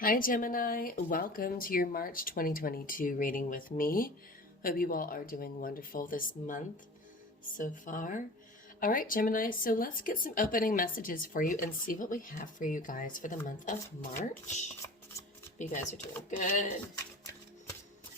Hi Gemini, welcome to your March 2022 reading with me. Hope you all are doing wonderful this month so far. All right, Gemini, so let's get some opening messages for you and see what we have for you guys for the month of March. You guys are doing good.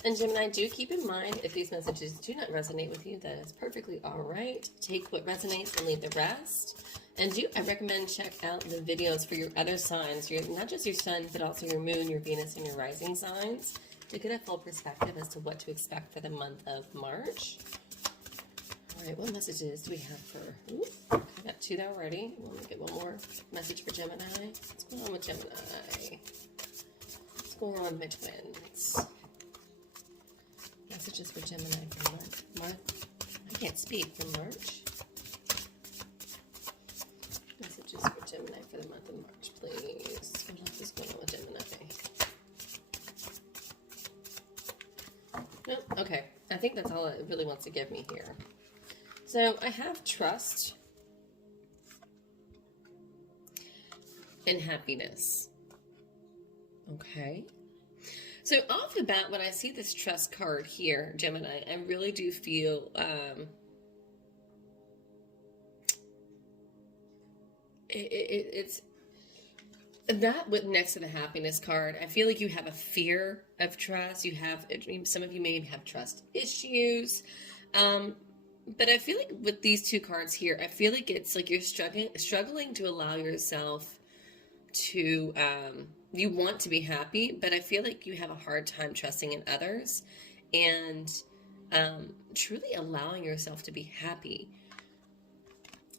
And Gemini, do keep in mind if these messages do not resonate with you, that is perfectly all right. Take what resonates and leave the rest. And I recommend check out the videos for your other signs, not just your sun, but also your moon, your Venus, and your rising signs to get a full perspective as to what to expect for the month of March. All right, what messages do we have for, I got two there already. Let me get one more message for Gemini. What's going on with Gemini? What's going on with my twins? Messages for Gemini for March. I can't speak for March. Messages for Gemini for the month of March, please. What else is going on with Gemini? Nope. Okay. I think that's all it really wants to give me here. So I have trust and happiness. Okay. So off the bat, when I see this trust card here, Gemini, I really do feel it's that with next to the happiness card. I feel like you have a fear of trust. You have, some of you may have trust issues. But I feel like with these two cards here, I feel like it's like you're struggling to allow yourself to, you want to be happy, but I feel like you have a hard time trusting in others and truly allowing yourself to be happy.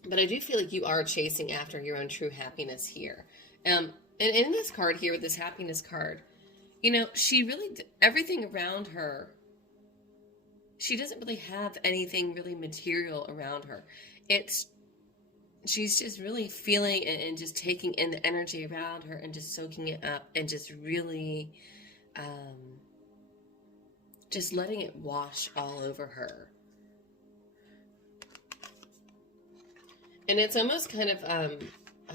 But I do feel like you are chasing after your own true happiness here. And in this card here, with this happiness card, you know, she really, everything around her, she doesn't really have anything really material around her. She's just really feeling and just taking in the energy around her and just soaking it up and just really just letting it wash all over her. And it's almost kind of,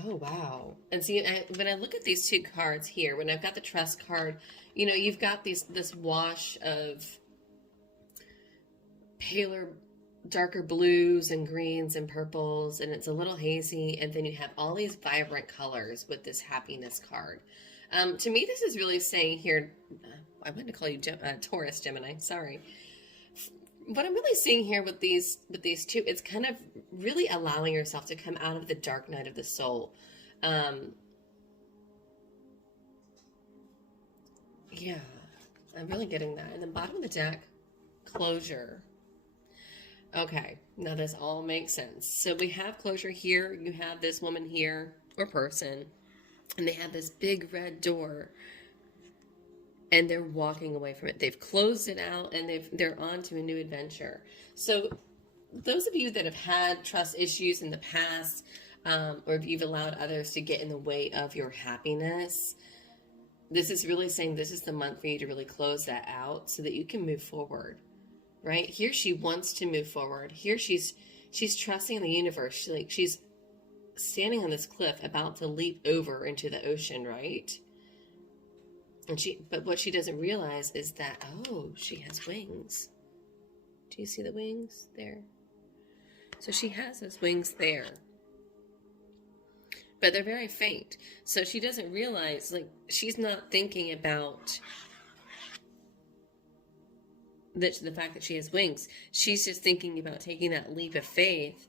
oh, wow. And see, when I look at these two cards here, when I've got the trust card, you know, you've got this wash of paler, darker blues and greens and purples, and it's a little hazy, and then you have all these vibrant colors with this happiness card. To me, this is really saying here, I wanted to call you Taurus, Gemini, sorry. What I'm really seeing here with these two, it's kind of really allowing yourself to come out of the dark night of the soul. Yeah, I'm really getting that. And the bottom of the deck, closure. Okay, now this all makes sense. So we have closure here. You have this woman here, or person, and they have this big red door, and they're walking away from it. They've closed it out, and they're on to a new adventure. So those of you that have had trust issues in the past, or if you've allowed others to get in the way of your happiness, this is really saying this is the month for you to really close that out so that you can move forward. Right here, she wants to move forward. Here, she's trusting in the universe. She's standing on this cliff, about to leap over into the ocean, right? But what she doesn't realize is that, oh, she has wings. Do you see the wings there? So she has those wings there, but they're very faint. So she doesn't realize, like, she's not thinking about the fact that she has wings. She's just thinking about taking that leap of faith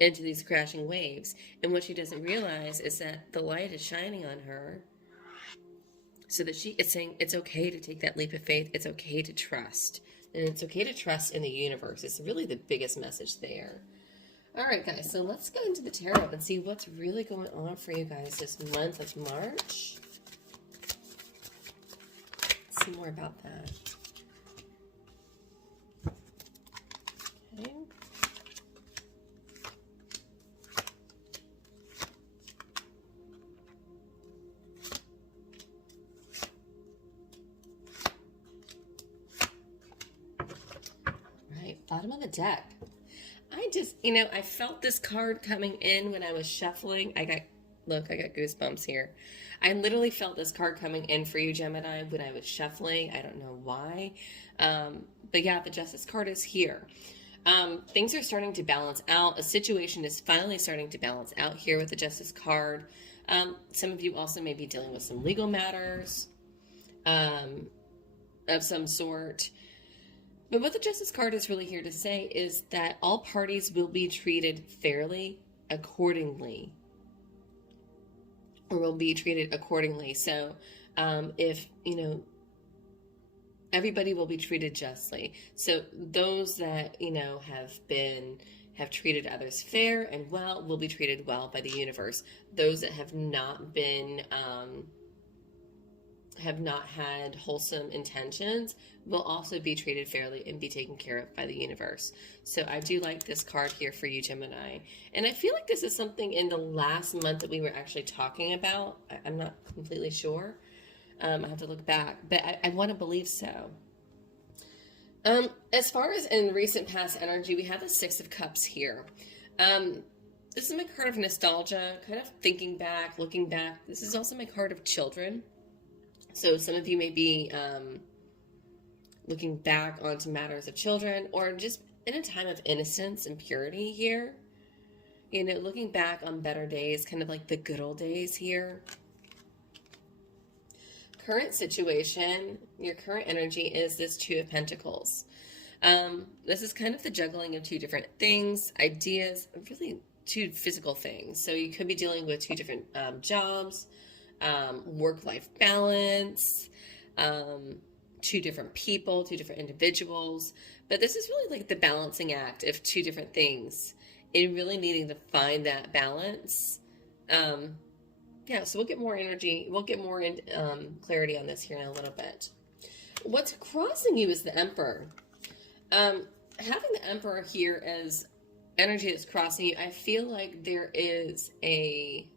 into these crashing waves. And what she doesn't realize is that the light is shining on her, so that it's saying it's okay to take that leap of faith. It's okay to trust. And it's okay to trust in the universe. It's really the biggest message there. All right, guys, so let's go into the tarot and see what's really going on for you guys this month of March. Let's see more about that. Okay. Right, bottom of the deck. I just, I felt this card coming in when I was shuffling. I got Look, I got goosebumps here. I literally felt this card coming in for you, Gemini, when I was shuffling. I don't know why. But yeah, the Justice card is here. Things are starting to balance out. A situation is finally starting to balance out here with the Justice card. Some of you also may be dealing with some legal matters of some sort. But what the Justice card is really here to say is that all parties will be treated fairly, accordingly, or will be treated accordingly. So if, everybody will be treated justly. So those that, have treated others fair and well will be treated well by the universe. Those that have not been, have not had wholesome intentions will also be treated fairly and be taken care of by the universe. So I do like this card here for you, Gemini. And I feel like this is something in the last month that we were actually talking about. I'm not completely sure. I have to look back, but I want to believe so. As far as in recent past energy, we have the Six of Cups here. This is my card of nostalgia, kind of thinking back, looking back. This is also my card of children. So some of you may be looking back onto matters of children, or just in a time of innocence and purity here. Looking back on better days, kind of like the good old days here. Current situation, your current energy is this Two of Pentacles. This is kind of the juggling of two different things, ideas, really two physical things. So you could be dealing with two different jobs, work-life balance, two different people, two different individuals. But this is really like the balancing act of two different things and really needing to find that balance. Yeah, so we'll get more energy. We'll get more clarity on this here in a little bit. What's crossing you is the Emperor. Having the Emperor here as energy that's crossing you, I feel like there is a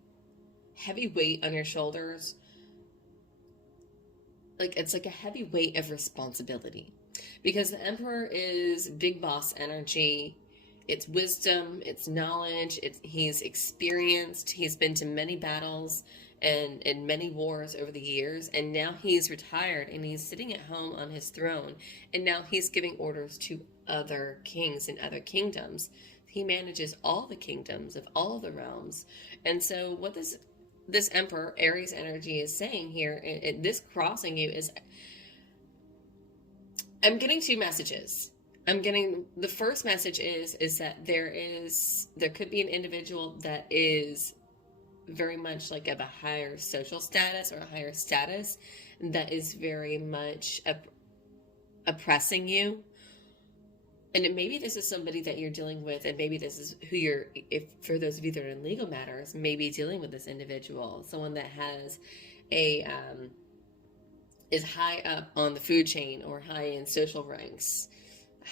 heavy weight on your shoulders. Like it's like a heavy weight of responsibility, because the Emperor is big boss energy. It's wisdom, it's knowledge, he's experienced, he's been to many battles and many wars over the years, and now he's retired and he's sitting at home on his throne, and now he's giving orders to other kings and other kingdoms. He manages all the kingdoms of all the realms. And so what this Emperor, Aries energy, is saying here, and this crossing you is, I'm getting two messages. The first message is that there could be an individual that is very much like of a higher social status or a higher status that is very much oppressing you. And maybe this is somebody that you're dealing with, and maybe this is who if for those of you that are in legal matters, maybe dealing with this individual, someone that has is high up on the food chain or high in social ranks.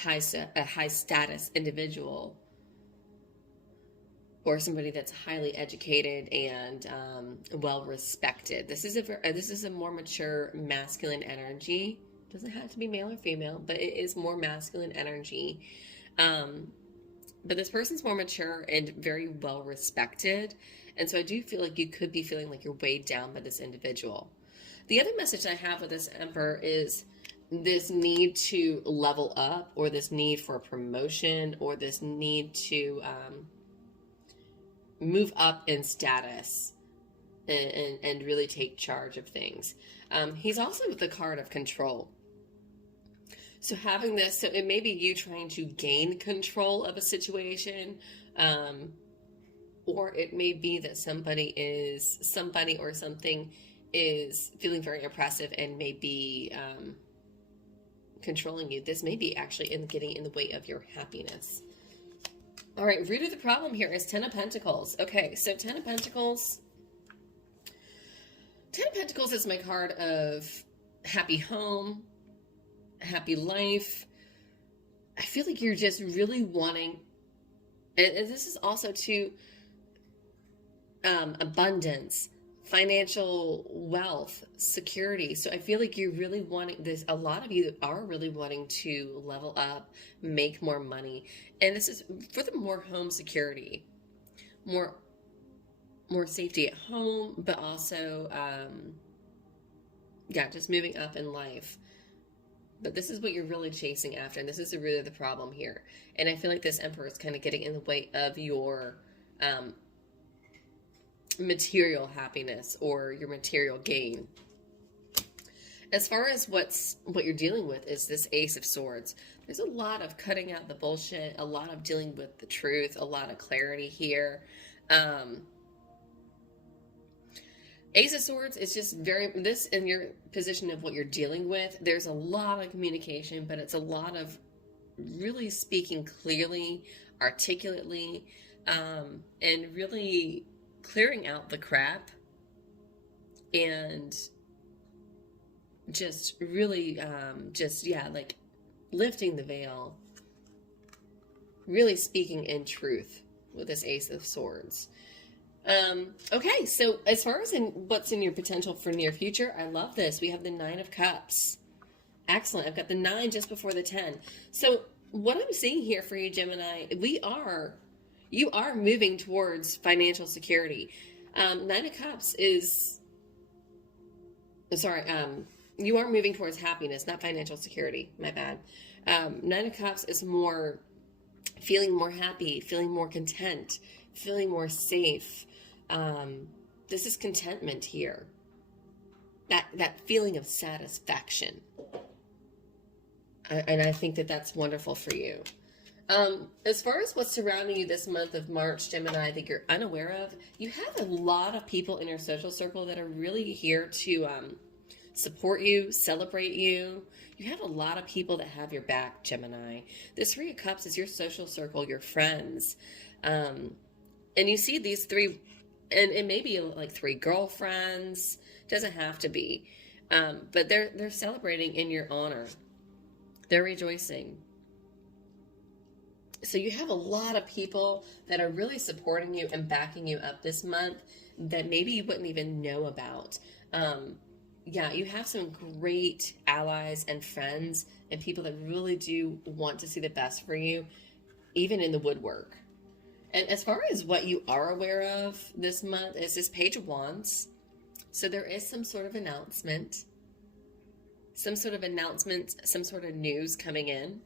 A high status individual, or somebody that's highly educated and well respected. This is a more mature masculine energy. Doesn't have to be male or female, but it is more masculine energy. But this person's more mature and very well respected, and so I do feel like you could be feeling like you're weighed down by this individual. The other message I have with this Emperor is this need to level up, or this need for a promotion, or this need to move up in status and really take charge of things. He's also the card of control. So having this, so it may be you trying to gain control of a situation, or it may be that somebody or something is feeling very oppressive and may be controlling you. This may be actually getting in the way of your happiness. All right, root of the problem here is Ten of Pentacles. Okay, so Ten of Pentacles is my card of happy home, happy life. I feel like you're just really wanting, and this is also to abundance, financial wealth, security. So I feel like you're really wanting this. A lot of you are really wanting to level up, make more money. And this is for the more home security, more more safety at home, but also, yeah, just moving up in life. But this is what you're really chasing after, and this is really the problem here. And I feel like this Emperor is kind of getting in the way of your material happiness or your material gain. As far as what you're dealing with is this Ace of Swords. There's a lot of cutting out the bullshit, a lot of dealing with the truth, a lot of clarity here. Ace of Swords is just this in your position of what you're dealing with. There's a lot of communication, but it's a lot of really speaking clearly, articulately, and really clearing out the crap and just really, like lifting the veil, really speaking in truth with this Ace of Swords. Okay, so as far as what's in your potential for near future, I love this. We have the 9 of Cups. Excellent. I've got the 9 just before the 10. So what I'm seeing here for you, Gemini, you are moving towards financial security. 9 of Cups is, you are moving towards happiness, not financial security. My bad. 9 of Cups is more feeling more happy, feeling more content, feeling more safe. This is contentment here. That feeling of satisfaction. And I think that that's wonderful for you. As far as what's surrounding you this month of March, Gemini, that you're unaware of, you have a lot of people in your social circle that are really here to support you, celebrate you. You have a lot of people that have your back, Gemini. This 3 of Cups is your social circle, your friends. And you see these 3, and it may be like 3 girlfriends. Doesn't have to be. But they're celebrating in your honor. They're rejoicing. So you have a lot of people that are really supporting you and backing you up this month that maybe you wouldn't even know about. Yeah, you have some great allies and friends and people that really do want to see the best for you, even in the woodwork. And as far as what you are aware of this month is this Page of Wands. So there is some sort of announcement, some sort of news coming in.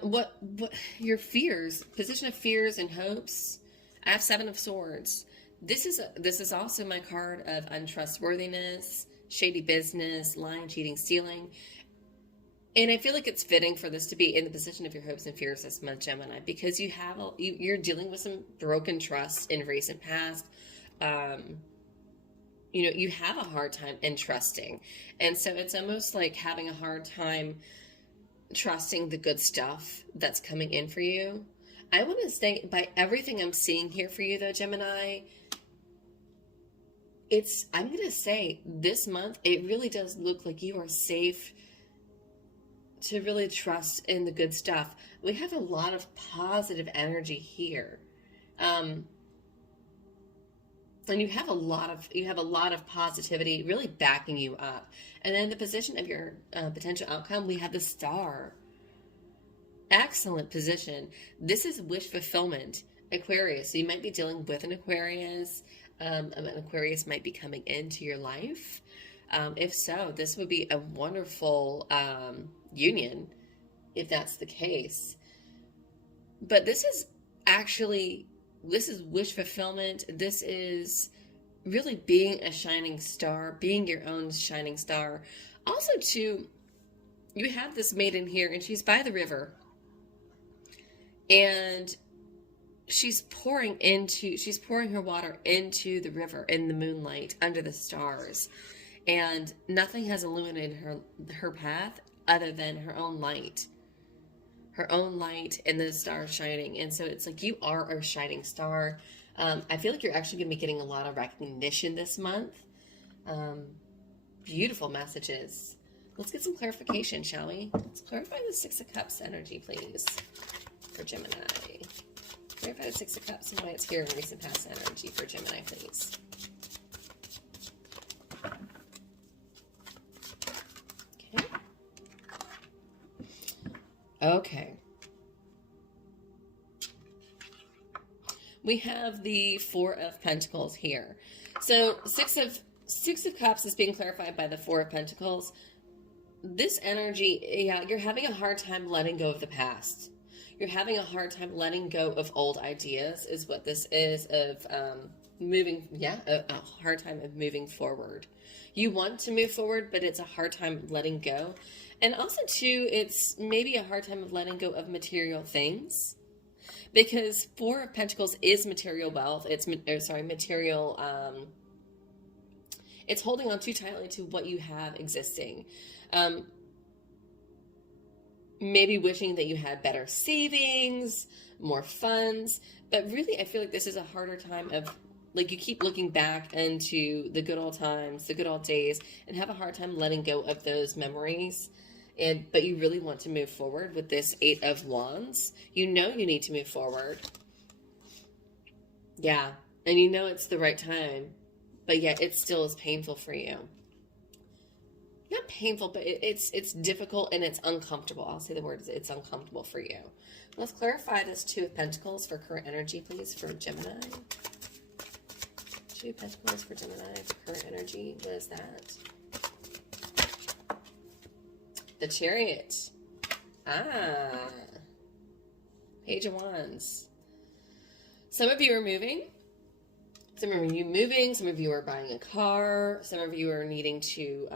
What your fears, position of fears and hopes. I have 7 of Swords. This is also my card of untrustworthiness, shady business, lying, cheating, stealing. And I feel like it's fitting for this to be in the position of your hopes and fears this month, Gemini, because you're dealing with some broken trust in recent past. You have a hard time in trusting. And so it's almost like having a hard time trusting the good stuff that's coming in for you. I want to say, by everything I'm seeing here for you, though, Gemini, I'm going to say this month, it really does look like you are safe to really trust in the good stuff. We have a lot of positive energy here. And you have a lot of positivity really backing you up. And then the position of your potential outcome, we have the Star. Excellent position. This is wish fulfillment, Aquarius. So you might be dealing with an Aquarius. An Aquarius might be coming into your life. If so, this would be a wonderful union, if that's the case. But this is wish fulfillment. This is really being a shining star, being your own shining star. Also, too, you have this maiden here, and she's by the river. And she's pouring her water into the river in the moonlight under the stars. And nothing has illuminated her path other than her own light and the stars shining. And so it's like you are a shining star. I feel like you're actually going to be getting a lot of recognition this month. Beautiful messages. Let's get some clarification, shall we? Let's clarify the 6 of Cups energy, please, for Gemini. Clarify the 6 of Cups and why it's here in recent past energy for Gemini, please. Okay. we have the Four of Pentacles here. So Six of Cups is being clarified by the Four of Pentacles. This energy, yeah, you're having a hard time letting go of the past. You're having a hard time letting go of old ideas is what this is, of moving, a hard time of moving forward. You want to move forward, but it's a hard time letting go. And also, too, it's maybe a hard time of letting go of material things. Because Four of Pentacles is material wealth. It's, material, it's holding on too tightly to what you have existing. Maybe wishing that you had better savings, more funds. But really, I feel like this is a harder time of, like, you keep looking back into the good old times, the good old days, and have a hard time letting go of those memories. But you really want to move forward with this Eight of Wands. You know you need to move forward. Yeah. And you know it's the right time. But yet it still is painful for you. Not painful, but it's difficult and it's uncomfortable. I'll say the word is it's uncomfortable for you. Let's clarify this Two of Pentacles for current energy, please, for Gemini. Two of Pentacles for Gemini for current energy. What is that? The Chariot. Page of Wands. Some of you are moving. Some of you moving. Some of you are buying a car. Some of you are needing to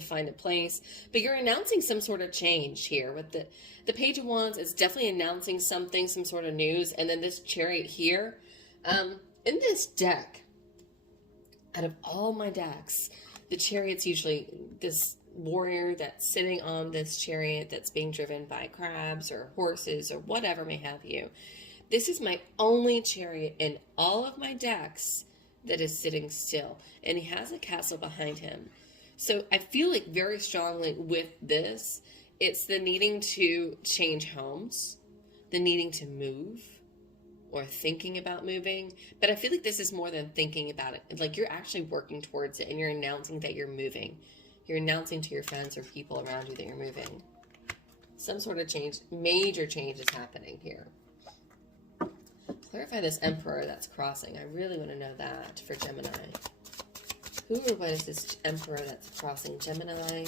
find a place. But you're announcing some sort of change here. With the Page of Wands, it's definitely announcing something, some sort of news. And then this Chariot here. In this deck, out of all my decks, the Chariot's usually this warrior that's sitting on this chariot that's being driven by crabs or horses or whatever may have you. This is my only chariot in all of my decks that is sitting still, and he has a castle behind him. So I feel like very strongly with this, it's the needing to change homes, the needing to move, or thinking about moving. But I feel like this is more than thinking about it. Like, you're actually working towards it, and you're announcing that you're moving. You're announcing to your friends or people around you that you're moving. Some sort of change, major change is happening here. Clarify this Emperor that's crossing. I really want to know that for Gemini. Who or what is this Emperor that's crossing Gemini?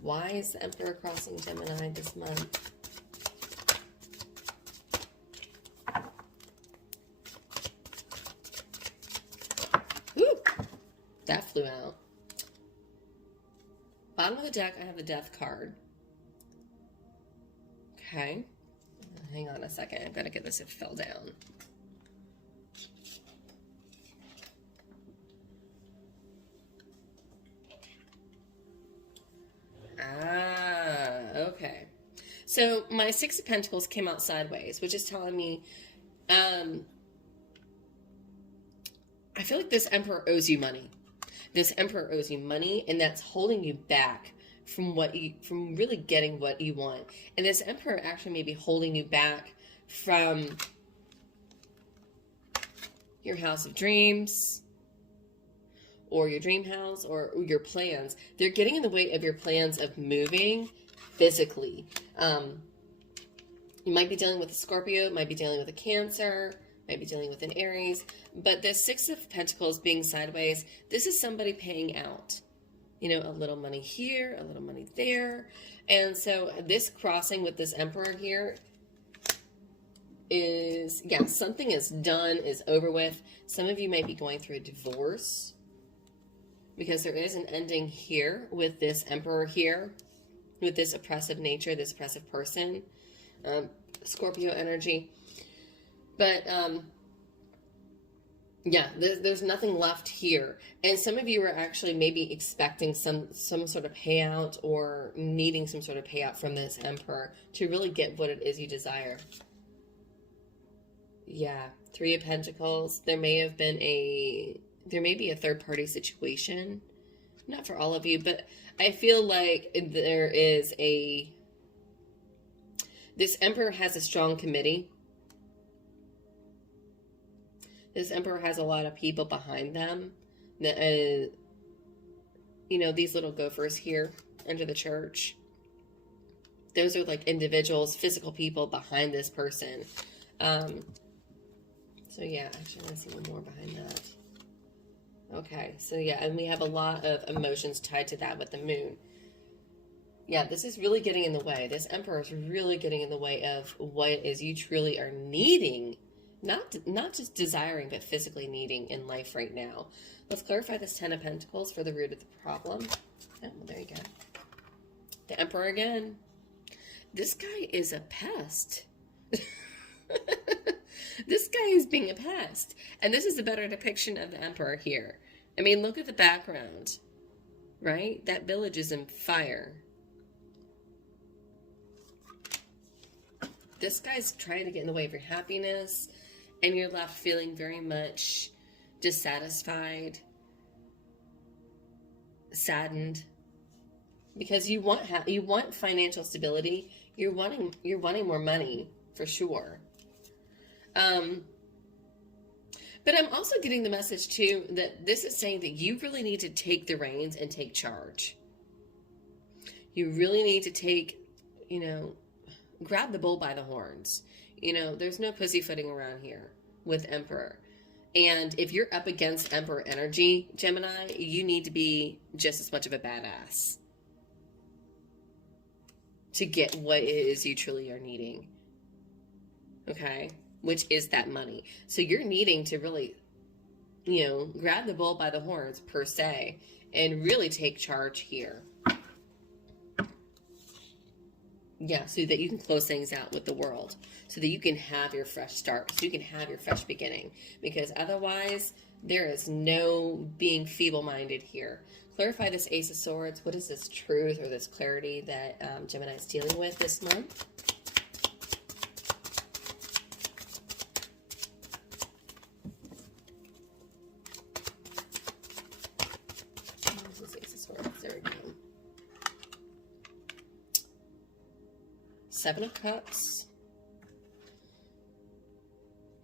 Why is the Emperor crossing Gemini this month? Ooh, that flew out. Bottom of the deck, I have the Death card. Okay. Hang on a second. I've got to get this. It fell down. Okay. So my Six of Pentacles came out sideways, which is telling me, I feel like this Emperor owes you money. This Emperor owes you money, and that's holding you back from really getting what you want. And this Emperor actually may be holding you back from your house of dreams, or your dream house, or your plans. They're getting in the way of your plans of moving physically. You might be dealing with a Scorpio, might be dealing with a Cancer, might be dealing with an Aries. But the Six of Pentacles being sideways, this is somebody paying out. You know, a little money here, a little money there. And so this crossing with this Emperor here is, yeah, something is done, is over with. Some of you might be going through a divorce, because there is an ending here with this Emperor here, with this oppressive nature, this oppressive person, Scorpio energy. But, yeah, there's nothing left here. And some of you are actually maybe expecting some sort of payout, or needing some sort of payout from this Emperor to really get what it is you desire. Yeah, Three of Pentacles. There may be a third-party situation. Not for all of you, but I feel like there is this Emperor has a strong committee. This Emperor has a lot of people behind them. You know, these little gophers here under the church. Those are like individuals, physical people behind this person. So yeah, actually I want to see one more behind that. Okay, so yeah, and we have a lot of emotions tied to that with the moon. Yeah, this is really getting in the way. This Emperor is really getting in the way of what it is you truly are needing. Not just desiring, but physically needing in life right now. Let's clarify this Ten of Pentacles for the root of the problem. Oh, well, there you go. The Emperor again. This guy is a pest. This guy is being a pest. And this is a better depiction of the Emperor here. I mean, look at the background, right? That village is in fire. This guy's trying to get in the way of your happiness, and you're left feeling very much dissatisfied, saddened, because you want financial stability. You're wanting more money for sure. But I'm also getting the message too that this is saying that you really need to take the reins and take charge. You really need to take, grab the bull by the horns. There's no pussyfooting around here with Emperor. And if you're up against Emperor energy, Gemini, you need to be just as much of a badass to get what it is you truly are needing. Okay? Which is that money. So you're needing to really, grab the bull by the horns, per se, and really take charge here. Yeah, so that you can close things out with the world. So that you can have your fresh start. So you can have your fresh beginning. Because otherwise, there is no being feeble-minded here. Clarify this Ace of Swords. What is this truth or this clarity that Gemini is dealing with this month? Seven of Cups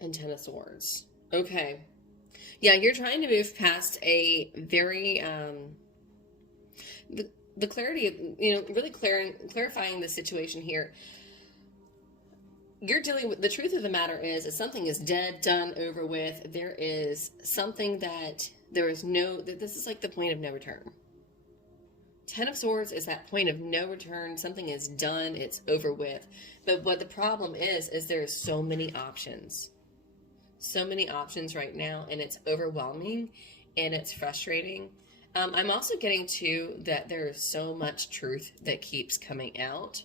and Ten of Swords. Okay. Yeah, you're trying to move past a very, the clarity of, really clarifying the situation here. You're dealing with, the truth of the matter is something is dead, done, over with. There is something that this is like the point of no return. Ten of Swords is that point of no return. Something is done. It's over with. But what the problem is there are so many options. So many options right now, and it's overwhelming, and it's frustrating. I'm also getting to that there is so much truth that keeps coming out.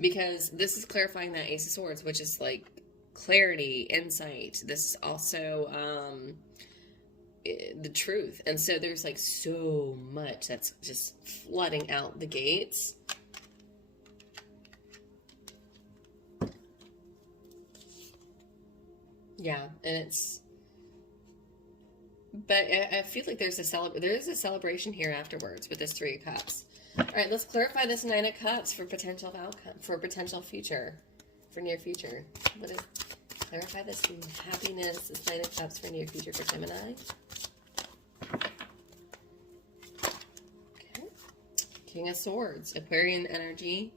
Because this is clarifying that Ace of Swords, which is like clarity, insight. This is also... the truth. And so there's like so much that's just flooding out the gates. Yeah, and it's, but I feel like there's a celebration here afterwards with this Three of Cups. All right, let's clarify this Nine of Cups for potential outcome, for potential future, for near future. Clarify this happiness, this Nine of Cups for near future for Gemini. Okay. King of Swords, Aquarian energy.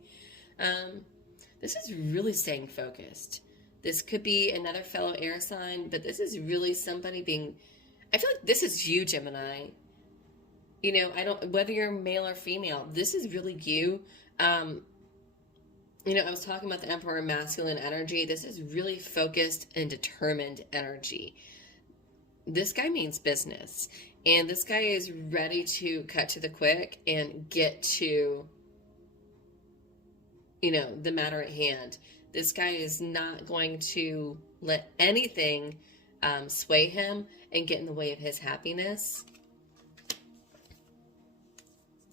This is really staying focused. This could be another fellow air sign, but this is really somebody being, I feel like this is you, Gemini. Whether you're male or female, this is really you. I was talking about the Emperor masculine energy. This is really focused and determined energy. This guy means business. And this guy is ready to cut to the quick and get to, the matter at hand. This guy is not going to let anything sway him and get in the way of his happiness.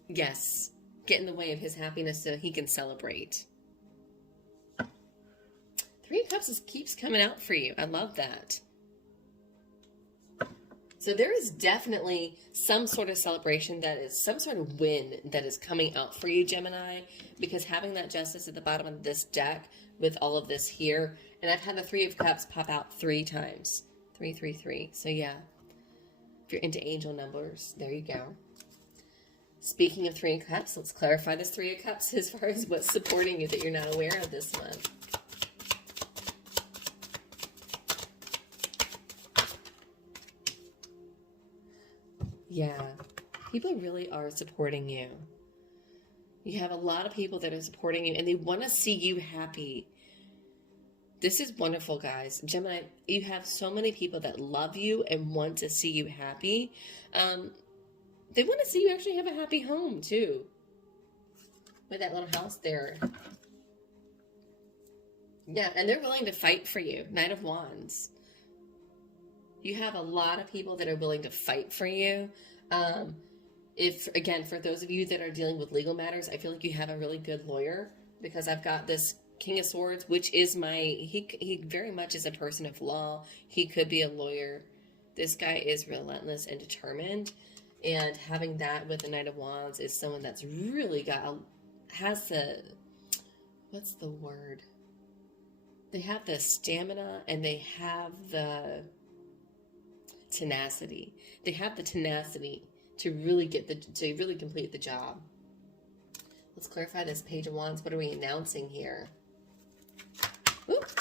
Yes, get in the way of his happiness so he can celebrate. Three of Cups keeps coming out for you. I love that. So there is definitely some sort of celebration that is some sort of win that is coming out for you, Gemini, because having that Justice at the bottom of this deck with all of this here, and I've had the Three of Cups pop out 3 times. 3, 3, 3. So yeah, if you're into angel numbers, there you go. Speaking of Three of Cups, let's clarify this Three of Cups as far as what's supporting you that you're not aware of this month. Yeah, people really are supporting you. You have a lot of people that are supporting you and they want to see you happy. This is wonderful, guys. Gemini, you have so many people that love you and want to see you happy. They want to see you actually have a happy home, too. With that little house there. Yeah, and they're willing to fight for you. Knight of Wands. You have a lot of people that are willing to fight for you. Again, for those of you that are dealing with legal matters, I feel like you have a really good lawyer, because I've got this King of Swords, which is he very much is a person of law. He could be a lawyer. This guy is relentless and determined. And having that with the Knight of Wands is someone that's really what's the word? They have the stamina and they have the tenacity. They have the tenacity to really complete the job. Let's clarify this Page of Wands. What are we announcing here? Oop.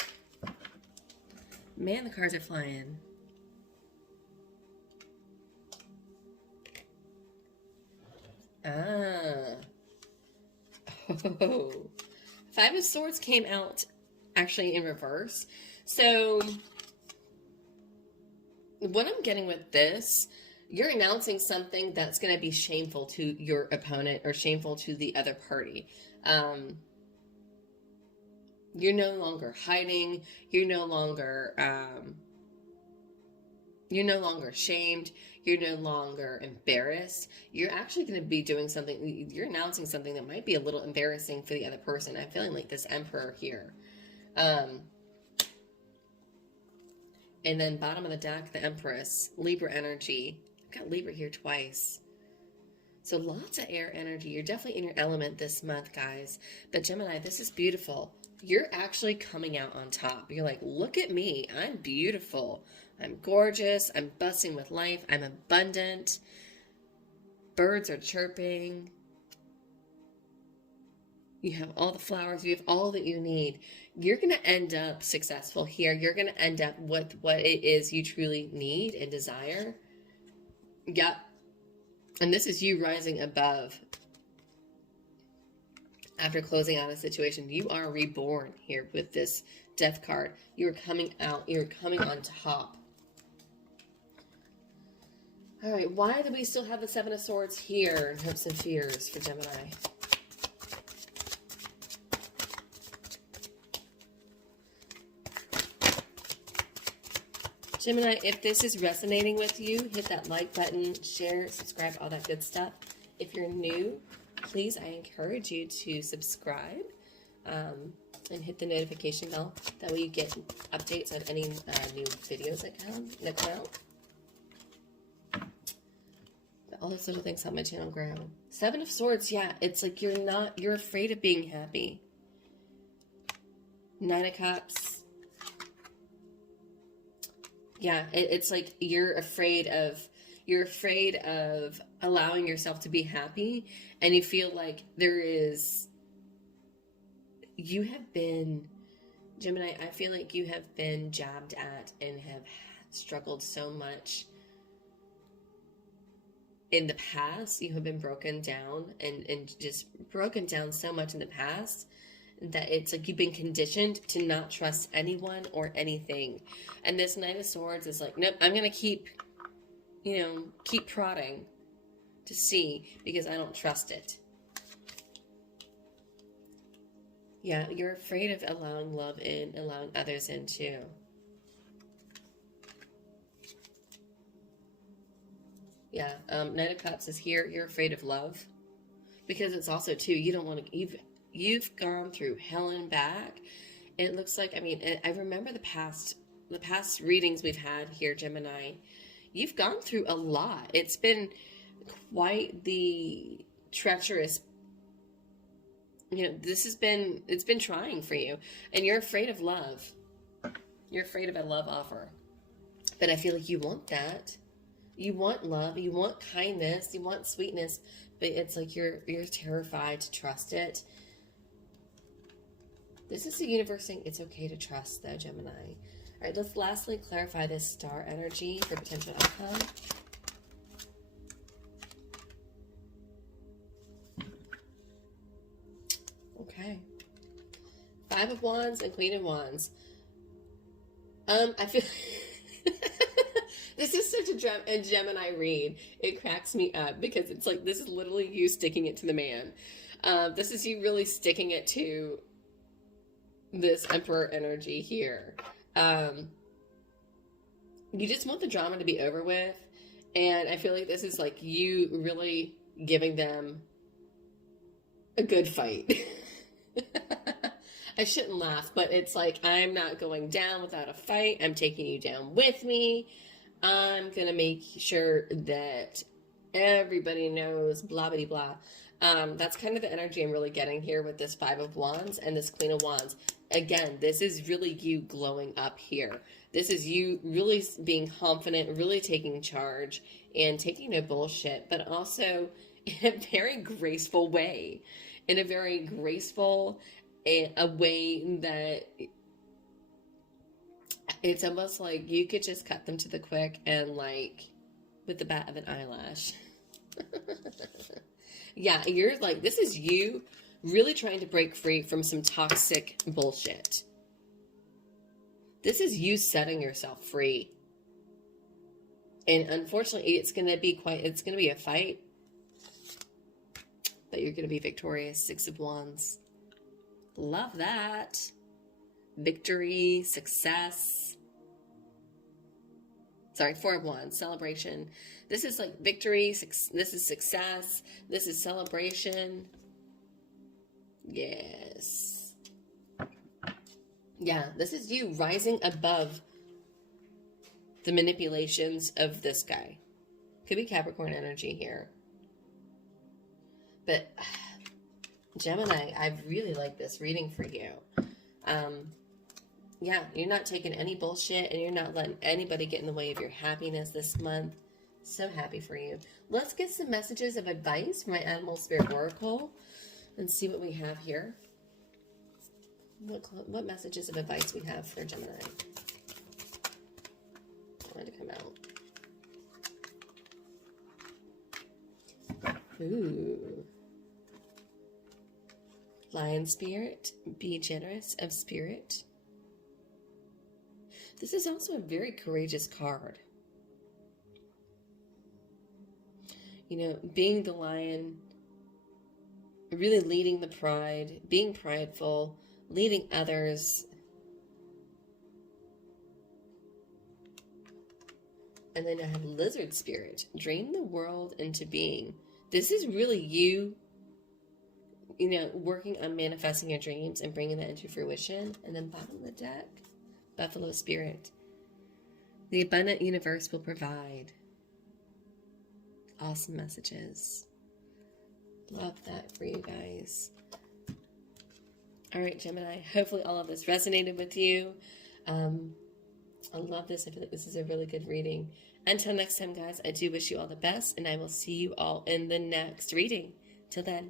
Man, the cards are flying. Oh. Five of Swords came out actually in reverse. So what I'm getting with this, you're announcing something that's going to be shameful to your opponent or shameful to the other party. You're no longer hiding. You're no longer shamed. You're no longer embarrassed. You're actually going to be doing something. You're announcing something that might be a little embarrassing for the other person. I'm feeling like this Emperor here. And then bottom of the deck, the Empress, Libra energy. I've got Libra here twice. So lots of air energy. You're definitely in your element this month, guys. But Gemini, this is beautiful. You're actually coming out on top. You're like, look at me. I'm beautiful. I'm gorgeous. I'm buzzing with life. I'm abundant. Birds are chirping. You have all the flowers. You have all that you need. You're going to end up successful here. You're going to end up with what it is you truly need and desire. Yep. And this is you rising above. After closing out a situation, you are reborn here with this Death card. You're coming out. You're coming on top. All right. Why do we still have the Seven of Swords here? Hopes and fears for Gemini. Gemini, if this is resonating with you, hit that like button, share, subscribe, all that good stuff. If you're new, please, I encourage you to subscribe and hit the notification bell. That way you get updates on any new videos that come out. But all those little things help my channel grow. Seven of Swords, yeah, it's like you're afraid of being happy. Nine of Cups. Yeah, it's like you're afraid of allowing yourself to be happy, and you feel like you have been, Gemini, I feel like you have been jabbed at and have struggled so much in the past. You have been broken down and just broken down so much in the past that it's like you've been conditioned to not trust anyone or anything. And this Knight of Swords is like, nope, I'm going to keep prodding to see because I don't trust it. Yeah, you're afraid of allowing love in, allowing others in too. Yeah, Knight of Cups is here. You're afraid of love because it's also too, you don't want to, you've gone through hell and back. It looks like, I mean, I remember the past readings we've had here, Gemini. You've gone through a lot. It's been quite the treacherous, it's been trying for you. And you're afraid of love. You're afraid of a love offer. But I feel like you want that. You want love, you want kindness, you want sweetness, but it's like you're terrified to trust it. This is the universe saying it's okay to trust, though, Gemini. All right, let's lastly clarify this star energy for potential outcome. Okay. Five of Wands and Queen of Wands. I feel this is such a Gemini read. It cracks me up because it's like this is literally you sticking it to the man. This is you really sticking it to this Emperor energy here. You just want the drama to be over with, and I feel like this is like you really giving them a good fight. I shouldn't laugh, but it's like, I'm not going down without a fight. I'm taking you down with me. I'm going to make sure that everybody knows, blah, blah, blah. That's kind of the energy I'm really getting here with this Five of Wands and this Queen of Wands. Again, this is really you glowing up here. This is you really being confident, really taking charge and taking no bullshit, but also in a very graceful way. In a very graceful, a way that it's almost like you could just cut them to the quick and like with the bat of an eyelash. Yeah, you're like, this is you really trying to break free from some toxic bullshit. This is you setting yourself free. And unfortunately, it's going to be a fight. But you're going to be victorious. Six of Wands. Love that. Victory, success. Sorry, Four of Wands, celebration. This is like victory, this is success, this is celebration. Yes. Yeah, this is you rising above the manipulations of this guy. Could be Capricorn energy here. But Gemini, I really like this reading for you. Yeah, you're not taking any bullshit and you're not letting anybody get in the way of your happiness this month. So happy for you. Let's get some messages of advice from my Animal Spirit Oracle and see what we have here. What messages of advice we have for Gemini. I want to come out. Ooh. Lion Spirit, be generous of spirit. This is also a very courageous card. You know, being the lion, really leading the pride, being prideful, leading others. And then I have Lizard Spirit, dream the world into being. This is really you, you know, working on manifesting your dreams and bringing that into fruition. And then bottom of the deck, Buffalo Spirit. The abundant universe will provide. Awesome messages. Love that for you guys. All right, Gemini. Hopefully all of this resonated with you. I love this. I feel like this is a really good reading. Until next time, guys, I do wish you all the best, and I will see you all in the next reading. Till then.